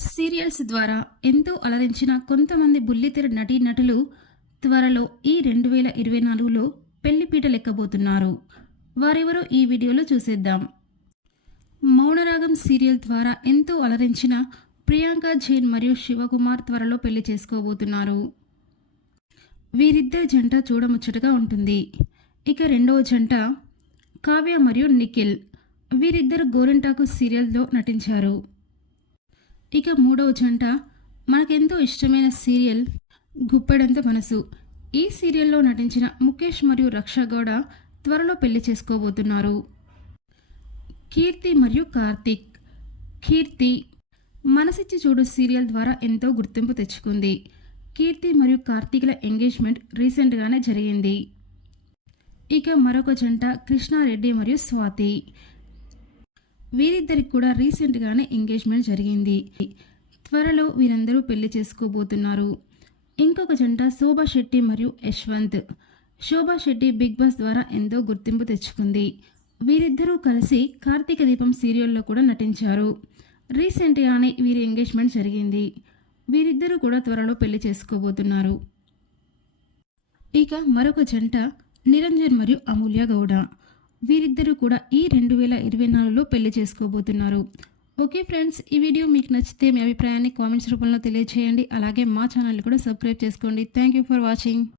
Serials ద్వారా ఎంతో అలరించిన కొంతమంది బుల్లితెర నటీ నటులు త్వరలో ఈ రెండు వేల ఇరవై నాలుగులో పెళ్ళిపీట లెక్కబోతున్నారు. వారెవరో ఈ వీడియోలో చూసేద్దాం. మౌనరాగం సీరియల్ ద్వారా ఎంతో అలరించిన ప్రియాంక జైన్ మరియు శివకుమార్ త్వరలో పెళ్ళి చేసుకోబోతున్నారు. వీరిద్దరి జంట చూడముచ్చటగా ఉంటుంది. ఇక రెండవ జంట కావ్య మరియు నిఖిల్. వీరిద్దరు గోరింటాకు సీరియల్లో నటించారు. ఇక మూడవ జంట మనకెంతో ఇష్టమైన సీరియల్ గుప్పెడంత మనసు. ఈ సీరియల్లో నటించిన ముఖేష్ మరియు రక్ష గౌడ త్వరలో పెళ్ళి చేసుకోబోతున్నారు. కీర్తి మరియు కార్తీక్. కీర్తి మనసిచ్చి చూడు సీరియల్ ద్వారా ఎంతో గుర్తింపు తెచ్చుకుంది. కీర్తి మరియు కార్తీక్ల ఎంగేజ్మెంట్ రీసెంట్గానే జరిగింది. ఇక మరొక జంట కృష్ణారెడ్డి మరియు స్వాతి. వీరిద్దరికి కూడా రీసెంట్గానే ఎంగేజ్మెంట్ జరిగింది. త్వరలో వీరందరూ పెళ్ళి చేసుకోబోతున్నారు. ఇంకొక జంట శోభా శెట్టి మరియు యశ్వంత్. శోభా శెట్టి బిగ్ బాస్ ద్వారా ఎంతో గుర్తింపు తెచ్చుకుంది. వీరిద్దరూ కలిసి కార్తీక దీపం సీరియల్లో కూడా నటించారు. రీసెంట్గానే వీరి ఎంగేజ్మెంట్ జరిగింది. వీరిద్దరూ కూడా త్వరలో పెళ్ళి చేసుకోబోతున్నారు. ఇక మరొక జంట నిరంజన్ మరియు అమూల్య గౌడ. వీరిద్దరూ కూడా ఈ రెండు వేల ఇరవై నాలుగులో పెళ్ళి చేసుకోబోతున్నారు. ఓకే ఫ్రెండ్స్ ఈ వీడియో మీకు నచ్చితే మీ అభిప్రాయాన్ని కామెంట్స్ రూపంలో తెలియజేయండి అలాగే మా ఛానల్ కూడా సబ్స్క్రైబ్ చేసుకోండి. Thank you for watching.